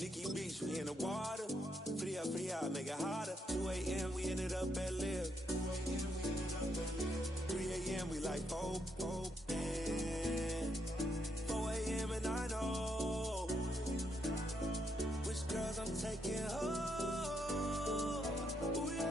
Nikki Beach, we in the water. Free out, make it harder. 2 a.m. we ended up at Live. 3 a.m. we like Pope. 4 a.m. and I know which girls I'm taking home. Ooh, yeah.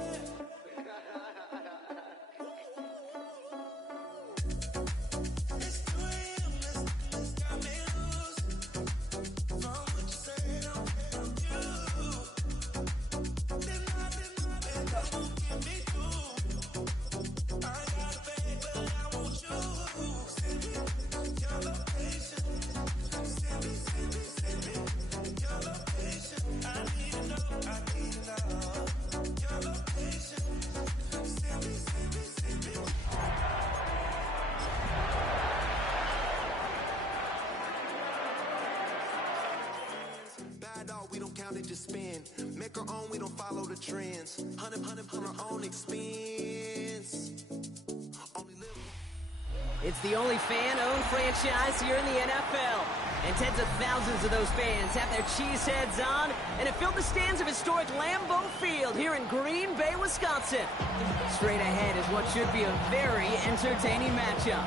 Just spin, make our own, we don't follow the trends. 100 on our own expense. It's the only fan-owned franchise here in the NFL. And tens of thousands of those fans have their cheeseheads on and have filled the stands of historic Lambeau Field here in Green Bay, Wisconsin. Straight ahead is what should be a very entertaining matchup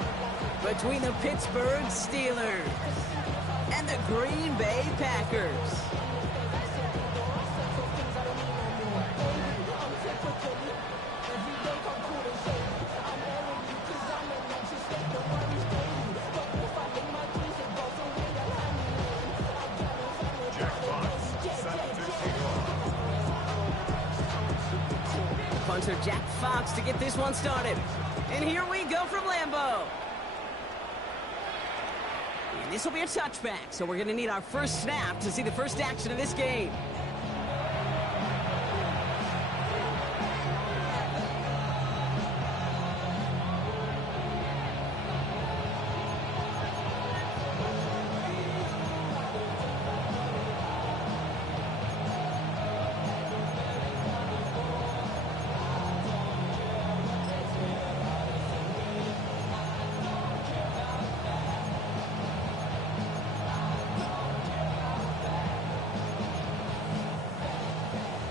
between the Pittsburgh Steelers and the Green Bay Packers. Punter Jack Fox to get this one started. And here we go from Lambeau. And this will be a touchback, so we're going to need our first snap to see the first action of this game.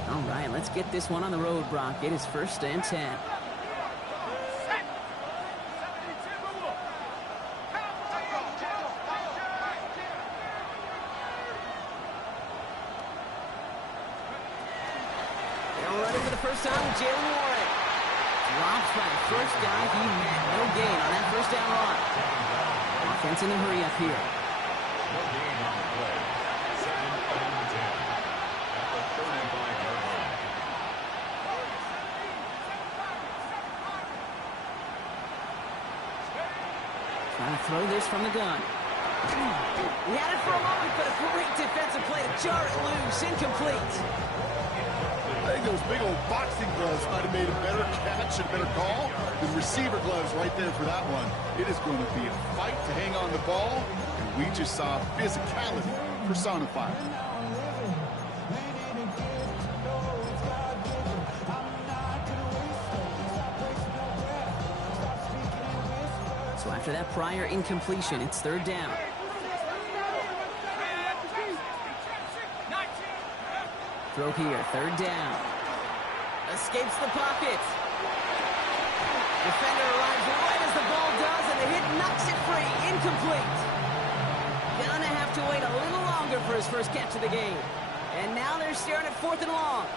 All right, let's get this one on the road, Brock. It is 1st and 10. They'll run it for the first time with Jaylen Warren. Drops by the first guy he met. No gain on that first down run. Offense in the hurry up here. No gain on the play. 2nd and 10. At the 35-yard line. Trying to throw this from the gun. He had it for a moment, but a great defensive play to jar it loose. Incomplete. I think those big old boxing gloves might have made a better catch and a better call. The receiver gloves right there for that one. It is going to be a fight to hang on the ball, and we just saw physicality personified. So after that prior incompletion, it's 3rd down. Throw here, 3rd down. Escapes the pocket. Defender arrives right as the ball does, and the hit knocks it free. Incomplete. Gonna have to wait a little longer for his first catch of the game. And now they're staring at 4th and long.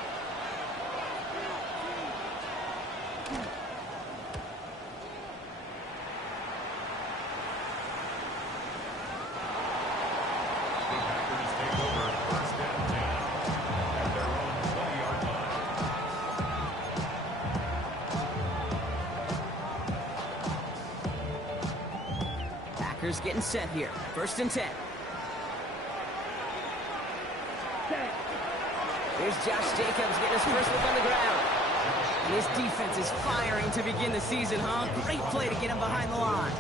Getting set here. 1st and 10. Here's Josh Jacobs getting his first look on the ground. And his defense is firing to begin the season, huh? Great play to get him behind the line.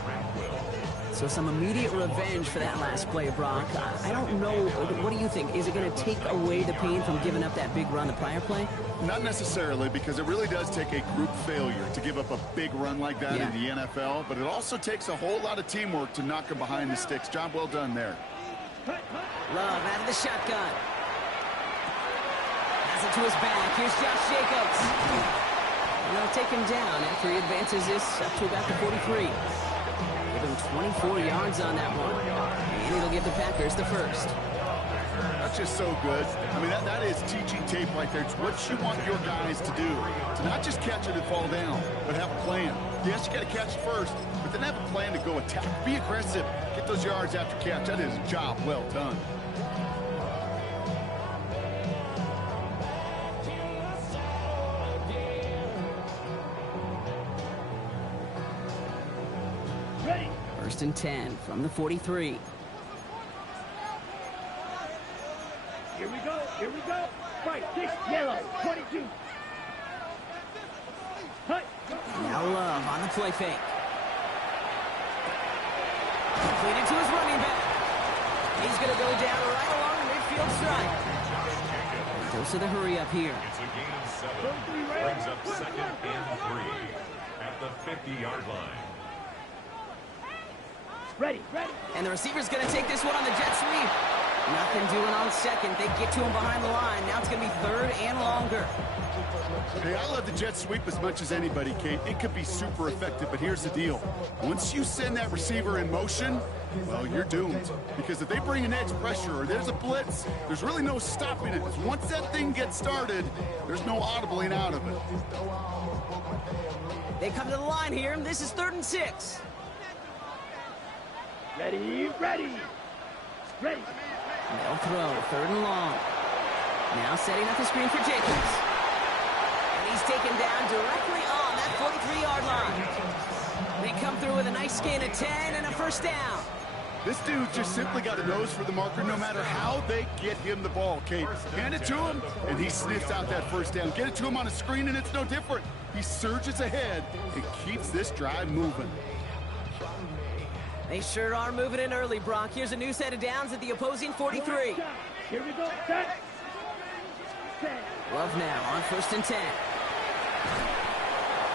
So some immediate revenge for that last play, Brock. I don't know. What do you think? Is it going to take away the pain from giving up that big run the prior play? Not necessarily, because it really does take a group failure to give up a big run like that in the NFL, but it also takes a whole lot of teamwork to knock him behind the sticks. Job well done there. Love out of the shotgun. to his back. Here's Josh Jacobs. And they'll take him down after he advances this up to about the 43. Give him 24 yards on that one. And it'll give the Packers the first. That's just so good. I mean, that is teaching tape right there. It's what you want your guys to do. To not just catch it and fall down, but have a plan. Yes, you got to catch it first, but then have a plan to go attack. Be aggressive. Get those yards after catch. That is a job well done. First and 10 from the 43. Here we go, here we go. Right, 6, yellow, 22. Hut. Now Love on the play fake. Completed to his running back. He's going to go down right along the midfield stripe. Goes to the hurry up here. It's a gain of 7. Brings up 2nd and 3 at the 50-yard line. Ready, ready. And the receiver's going to take this one on the jet sweep. Nothing doing on second. They get to him behind the line. Now it's going to be 3rd and longer. Hey, I love the jet sweep as much as anybody, Kate. It could be super effective, but here's the deal. Once you send that receiver in motion, well, you're doomed. Because if they bring an edge pressure or there's a blitz, there's really no stopping it. Once that thing gets started, there's no audibling out of it. They come to the line here. This is 3rd and 6. Ready, ready. Ready. They'll throw 3rd and long. Now setting up the screen for Jacobs. And he's taken down directly on that 43-yard line. They come through with a nice gain of 10 and a first down. This dude just simply got a nose for the marker no matter how they get him the ball, Kate. Hand it to him, and he sniffs out that first down. Get it to him on a screen, and it's no different. He surges ahead and keeps this drive moving. They sure are moving in early, Brock. Here's a new set of downs at the opposing 43. Here we go, set. Love now on 1st and 10.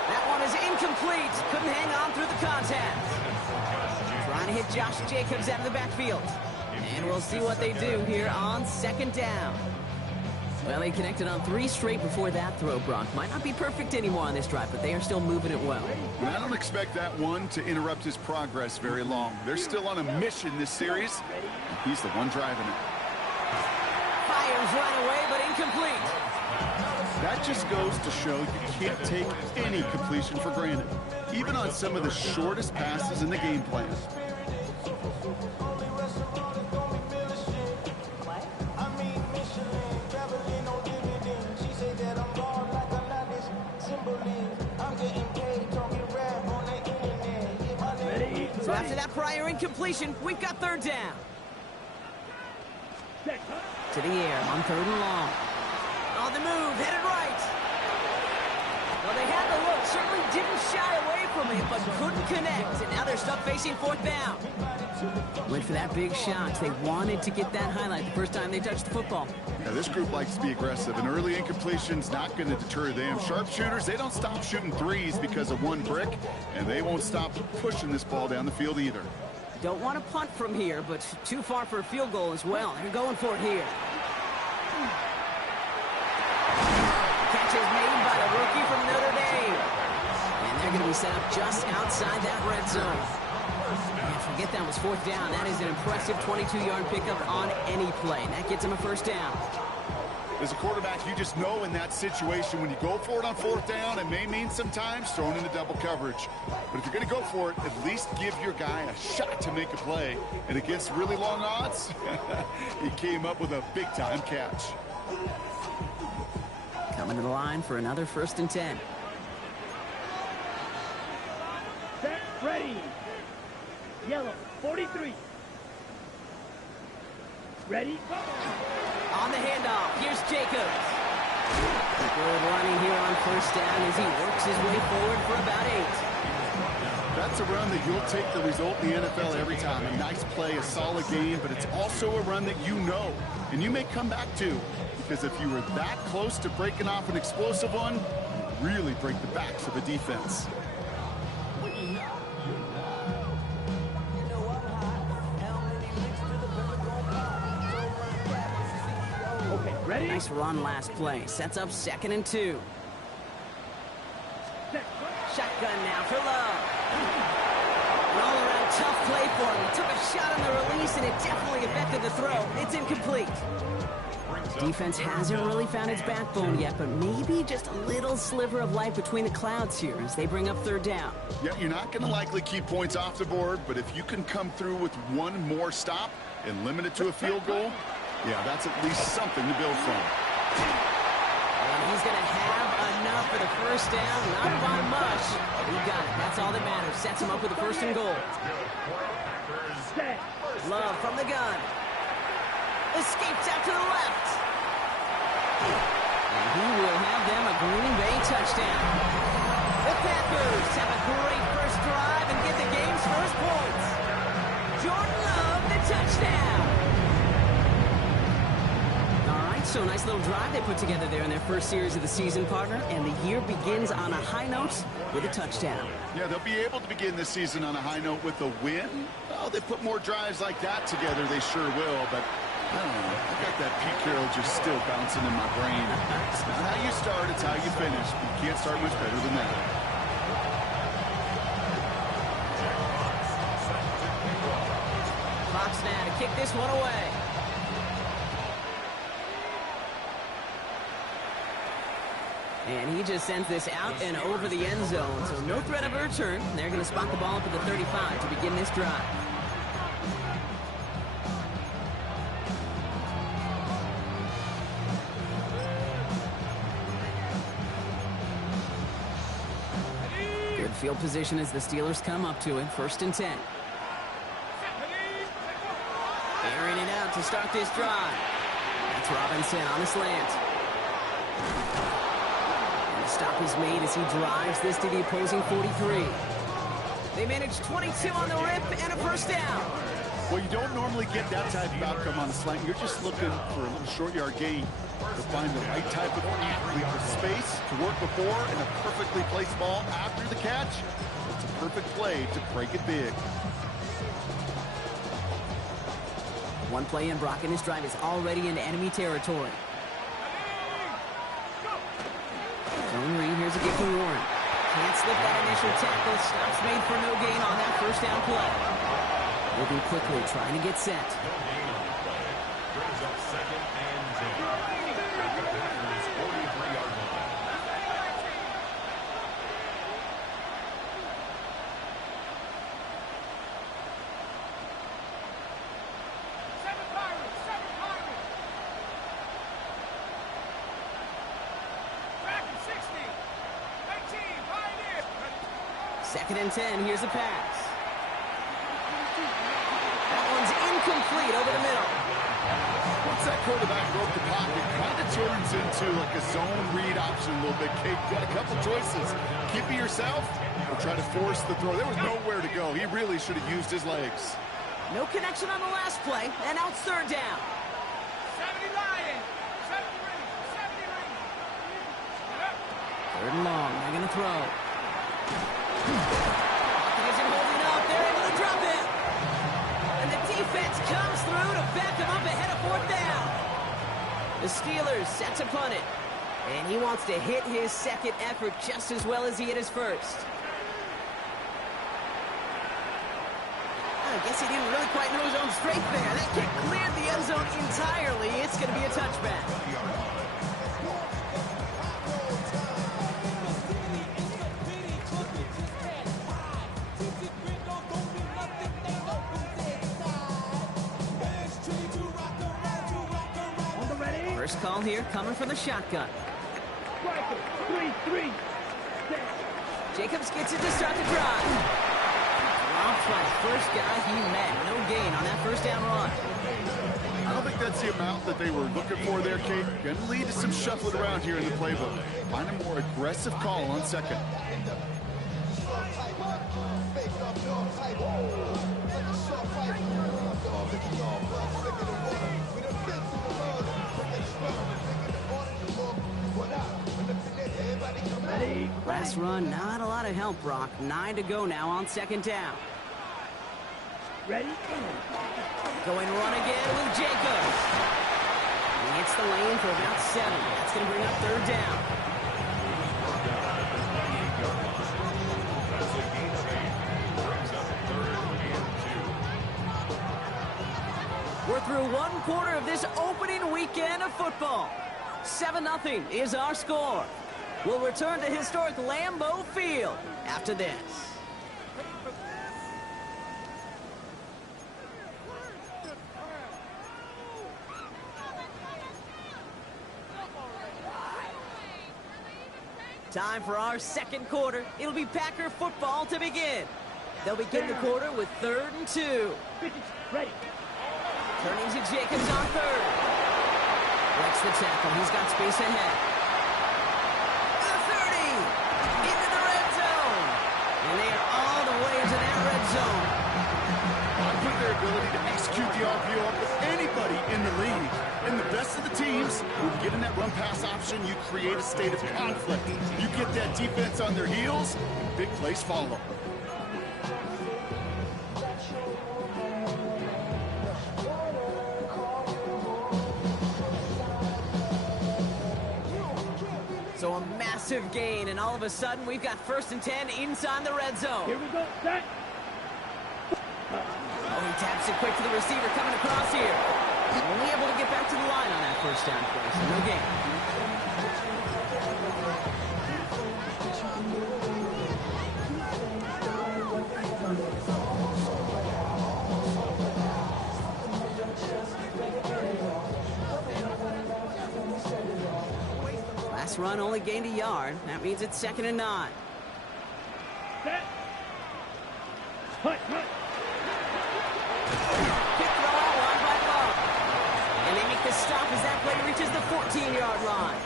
That one is incomplete. Couldn't hang on through the contact. Trying to hit Josh Jacobs out of the backfield. And we'll see what they do here on 2nd down. Well, they connected on 3 straight before that throw, Brock. Might not be perfect anymore on this drive, but they are still moving it well. And I don't expect that one to interrupt his progress very long. They're still on a mission this series. He's the one driving it. Fires right away, but incomplete. That just goes to show you can't take any completion for granted, even on some of the shortest passes in the game plan. So after that prior incompletion, we've got 3rd down. To the air on 3rd and long. On the move, headed right. Well, they had the look, certainly didn't shy away from it, but couldn't connect. And now they're stuck facing 4th down. Went for that big shot. They wanted to get that highlight the first time they touched the football. Now, this group likes to be aggressive, and early incompletion's not going to deter them. Sharpshooters, they don't stop shooting threes because of one brick, and they won't stop pushing this ball down the field either. Don't want to punt from here, but too far for a field goal as well. They're going for it here. Catch is made by the rookie from Notre Dame. And they're going to be set up just outside that red zone. And forget that was 4th down. That is an impressive 22-yard pickup on any play. And that gets him a first down. As a quarterback, you just know in that situation when you go for it on 4th down, it may mean sometimes throwing into double coverage. But if you're going to go for it, at least give your guy a shot to make a play. And against really long odds, he came up with a big-time catch. Coming to the line for another 1st and 10. Set, ready. Yellow, 43. Ready, go. On the handoff, here's Jacobs. Good running here on 1st down as he works his way forward for about 8. That's a run that you'll take the result in the NFL every time. A nice play, a solid game, but it's also a run that you know, and you may come back to. Because if you were that close to breaking off an explosive one, you really break the backs of the defense. Okay, Ready? Nice run last play. Sets up 2nd and 2. Set. Shotgun now for Love. An all-around tough play for him. He took a shot on the release, and it definitely affected the throw. It's incomplete. Defense hasn't really found its backbone yet, but maybe just a little sliver of light between the clouds here as they bring up 3rd down. Yeah, you're not going to likely keep points off the board, but if you can come through with one more stop and limit it to a field goal, yeah, that's at least something to build from. And he's going to have enough for the 1st down, not by much. He got it. That's all that matters. Sets him up with a 1st and goal. Set. Love from the gun. Escapes out to the left. And he will have them a Green Bay touchdown. The Packers have a great first drive and get the game's first points. Jordan Love, the touchdown. All right, so nice little drive they put together there in their first series of the season, partner, and the year begins on a high note with a touchdown. Yeah, they'll be able to begin this season on a high note with a win. Well, they put more drives like that together, they sure will, but I don't know. I got that Pete Carroll just still bouncing in my brain. It's not how you start, it's how you finish. You can't start much better than that. Fox now to kick this one away. And he just sends this out and over the end zone, so no threat of a return. They're going to spot the ball up at the 35 to begin this drive. Good field position as the Steelers come up to it. 1st and 10. Airing it out to start this drive. That's Robinson on the slant. And the stop is made as he drives this to the opposing 43. They manage 22 on the rip and a 1st down. Well, you don't normally get that type of outcome on a slant. You're just looking for a little short yard gain to find the right type of athlete with space to work before and a perfectly placed ball after the catch. It's a perfect play to break it big. One play in, Brock, and his drive is already into enemy territory. Zone read, here's a kick from Warren. Can't slip that initial tackle. Stops made for no gain on that 1st down play. Moving quickly, trying to get set. Brings up 2nd and 10. At the Packers' 43-yard line. Second and 10, here's a pass. That one's incomplete over the middle. Once that quarterback broke the pocket, it kind of turns into like a zone read option a little bit. Kate, got a couple choices. Keep it yourself or try to force the throw. There was nowhere to go. He really should have used his legs. No connection on the last play, and now it's 3rd down. 70 Lions. 70 Rings. 70 Rings. 3rd and long, they're going to throw. Isn't holding up, they're able to drop it. And the defense comes through to back him up ahead of 4th down. The Steelers set to punt it. And he wants to hit his 2nd effort just as well as he hit his 1st. I guess he didn't really quite know his own strength there. That kick cleared the end zone entirely. It's going to be a touchback. First call here coming from the shotgun. Striker. 3-3. Jacobs gets it to start the drive. Dropped by the first guy he met. No gain on that 1st down run. I don't think that's the amount that they were looking for there, Kate. Going to lead to some shuffling around here in the playbook. Find a more aggressive call on 2nd. Last run, not a lot of help, Brock. 9 to go now on 2nd down. Ready? Going run again with Jacobs. He hits the lane for about 7. That's going to bring up third down. That's a gain change. Brings up 3rd and 2. We're through one quarter of this opening weekend of football. 7-0 is our score. We'll return to historic Lambeau Field after this. Time for our second quarter. It'll be Packer football to begin. They'll begin the quarter with 3rd and 2. Ready. Turning to Jacobs on 3rd. Breaks the tackle. He's got space ahead. The 30. Into the red zone. And they are all the way into that red zone. Put their ability to execute the RPO up with anybody in the league. And the best of the teams, when you get in that run-pass option, you create a state of conflict. You get that defense on their heels, and big plays follow. So a massive gain, and all of a sudden, we've got 1st and 10 inside the red zone. Here we go. Set. Oh, he taps it quick to the receiver coming across here. Only able to get back to the line on that 1st down play, so no gain. Last run only gained a yard. That means it's 2nd and 9. Set. Hut. Quick throw out wide by Love. And they make the stop as that play reaches the 14-yard line.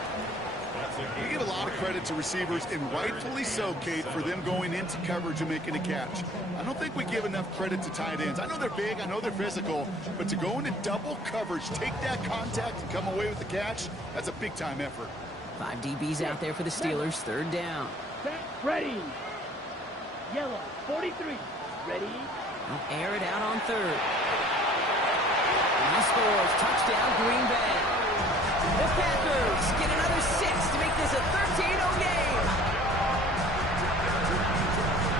You get a lot of credit to receivers, and rightfully so, Kate, for them going into coverage and making a catch. I don't think we give enough credit to tight ends. I know they're big, I know they're physical, but to go into double coverage, take that contact, and come away with the catch, that's a big-time effort. 5 DBs out there for the Steelers. 3rd down. Set. Ready. Yellow. 43. Ready. They'll air it out on 3rd. And he scores. Touchdown, Green Bay. The Packers get another 6 to make this a 13-0 game.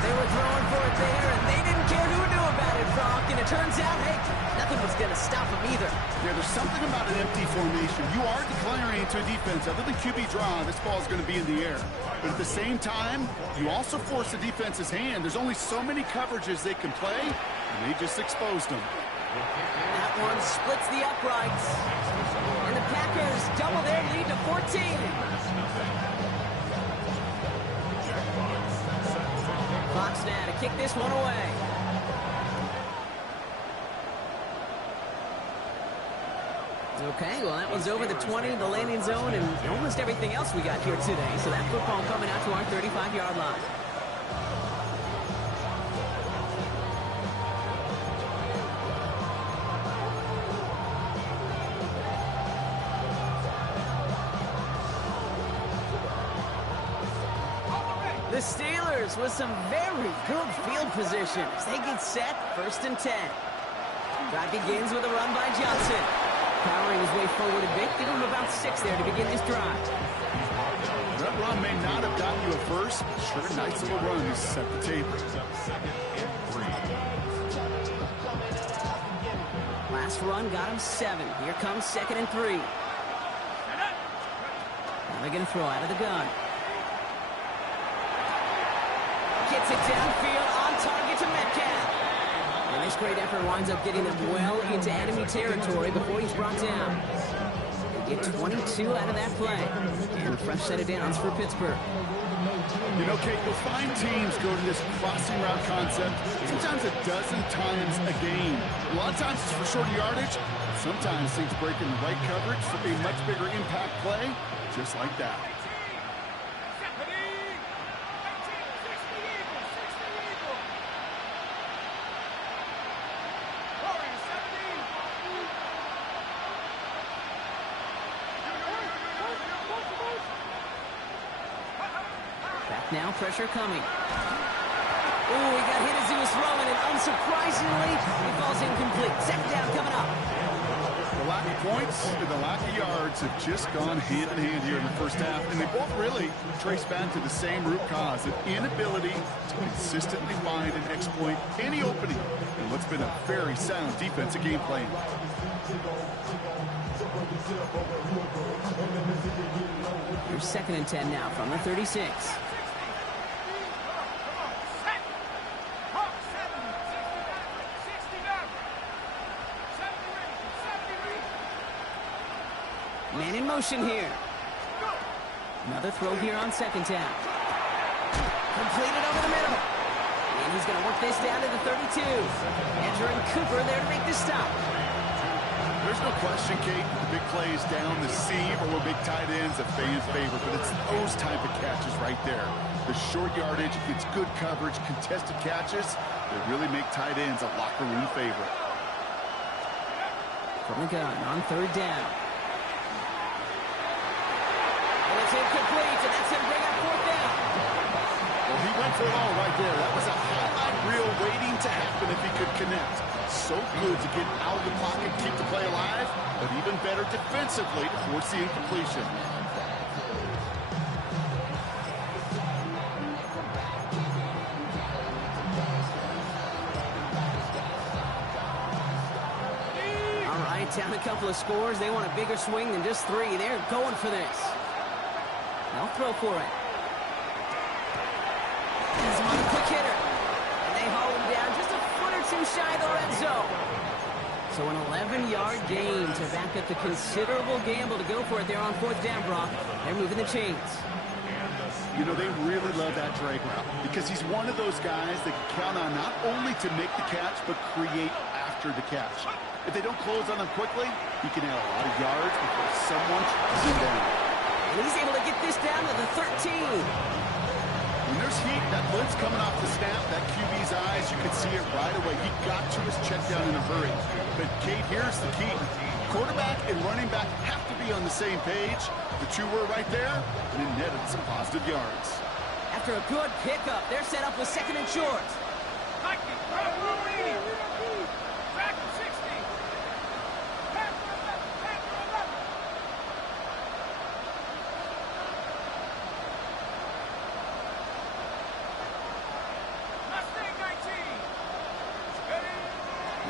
They were throwing for it there, and they didn't care who knew about it, Brock. And it turns out, hey, nothing was going to stop them either. Yeah, there's something about an empty formation. You are declaring to a defense, other than QB draw, this ball is going to be in the air. But at the same time, you also force the defense's hand. There's only so many coverages they can play, and they just exposed them. That one splits the uprights. And the Packers double their lead to 14. Fox now to kick this one away. Okay, well, that one's over the 20, the landing zone, and almost everything else we got here today. So that football coming out to our 35-yard line. The Steelers with some very good field position as they get set, 1st and 10. Drive begins with a run by Johnson. Powering his way forward a bit, give him about 6 there to begin this drive. That run may not have gotten you a first, but sure, nice little run to set the table. Last run got him 7. Here comes 2nd and 3. Now they're going to throw out of the gun. Gets it downfield on target to Metcalf. And this great effort winds up getting them well into enemy territory before he's brought down. They get 22 out of that play. And a fresh set of downs for Pittsburgh. You know, Kate, you'll find teams go to this crossing route concept sometimes a dozen times a game. A lot of times it's for short yardage. Sometimes things break in the right coverage for a much bigger impact play, just like that. Now pressure coming. Ooh, he got hit as he was throwing, and unsurprisingly, he falls incomplete. 2nd down coming up. The lack of points and the lack of yards have just gone hand in hand here in the first half, and they both really trace back to the same root cause, an inability to consistently find and exploit any opening in what's been a very sound defensive game plan. Here's 2nd and 10 now from the 36. Man in motion here. Another throw here on 2nd down. Completed over the middle. And he's going to work this down to the 32. Andrew and Cooper there to make the stop. There's no question, Kate, the big plays down the seam or big tight ends a fan's favorite, but it's those type of catches right there. The short yardage, it's good coverage, contested catches that really make tight ends a locker room favorite. From the gun on 3rd down. And it's incomplete, and that's going to bring up 4th down. Well, he went for it all right there. That was a highlight reel waiting to happen if he could connect. So good to get out of the pocket, keep the play alive, but even better defensively to force the incompletion. All right, down a couple of scores. They want a bigger swing than just 3. They're going for this. They'll throw for it. He's on a quick hitter. And they haul him down just a foot or 2 shy of the red zone. So an 11-yard gain to back up the considerable gamble to go for it there on 4th down, Brock. They're moving the chains. You know, they really love that drag route because he's one of those guys that can count on not only to make the catch, but create after the catch. If they don't close on him quickly, he can add a lot of yards before someone tracks him down. And he's able to get this down to the 13. When there's heat, that blitz coming off the snap, that QB's eyes, you can see it right away. He got to his check down in a hurry. But, Kate, here's the key. Quarterback and running back have to be on the same page. The 2 were right there, and it netted some positive yards. After a good pickup, they're set up with 2nd and short.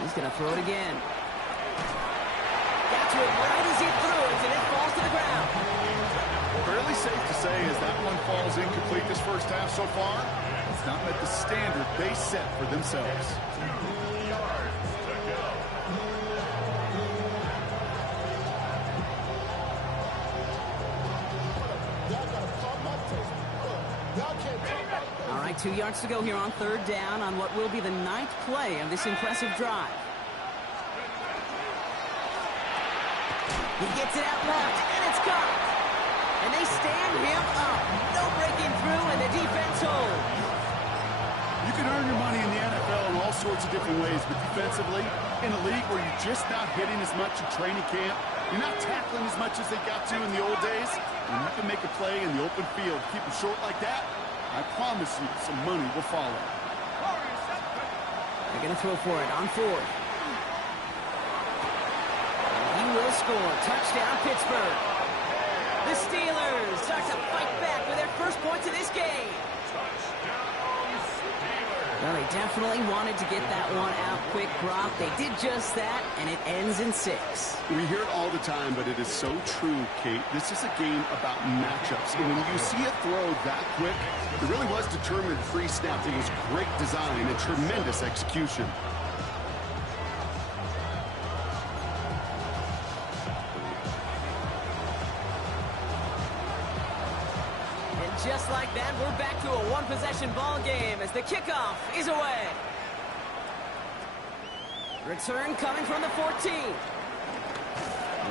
He's going to throw it again. Got to it right as he threw it, and it falls to the ground. Fairly safe to say as that one falls incomplete this first half so far, it's not met the standard they set for themselves. 2 yards to go. All right, 2 yards to go here on 3rd down on what will be the 9th play of this impressive drive. He gets it out left, and it's caught. And they stand him up. No breaking through, and the defense holds. You can earn your money in the NFL in all sorts of different ways, but defensively, in a league where you're just not hitting as much in training camp, you're not tackling as much as they got to in the old days, and you can make a play in the open field, keep them short like that, I promise you some money will follow. They're going to throw for it on 4th. And he will score. Touchdown, Pittsburgh. The Steelers start to fight back with their first points of this game. Well, they definitely wanted to get that one out quick, Brock. They did just that, and it ends in 6. We hear it all the time, but it is so true, Kate. This is a game about matchups. And when you see a throw that quick, it really was determined pre-snap. It was great design and tremendous execution. Just like that, we're back to a one-possession ball game as the kickoff is away. Return coming from the 14.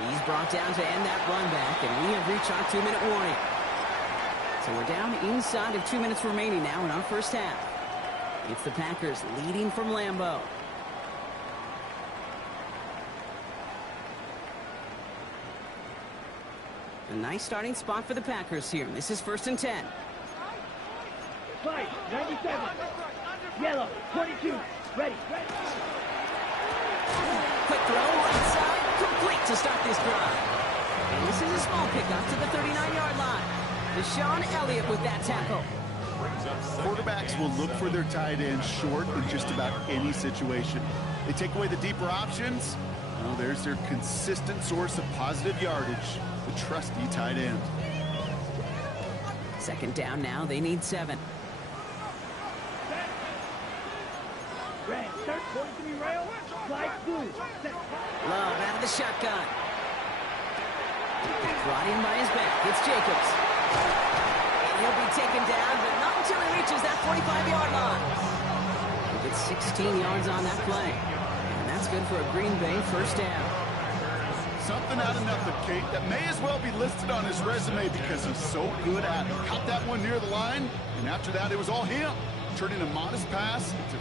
He's brought down to end that run back, and we have reached our 2-minute warning. So we're down inside of 2 minutes remaining now in our first half. It's the Packers leading from Lambeau. A nice starting spot for the Packers here. This is 1st and 10. Fight, 97. Yellow, 22. Ready. Quick throw, right side, complete. complete to start this drive. And this is a small pickup to the 39-yard line. Deshaun Elliott with that tackle. Quarterbacks will look for their tight end short in just about any situation. They take away the deeper options. Well, there's their consistent source of positive yardage, the trusty tight end. Second down now, they need 7. Red, start pointing to me, rail. Slide through. Love out of the shotgun. Brought in by his back. It's Jacobs. And he'll be taken down, but not until he reaches that 45-yard line. He'll get 16 yards on that play. And that's good for a Green Bay first down. Something out of nothing, Kate, that may as well be listed on his resume because he's so good at it. Caught that one near the line, and after that, it was all him, turning a modest pass into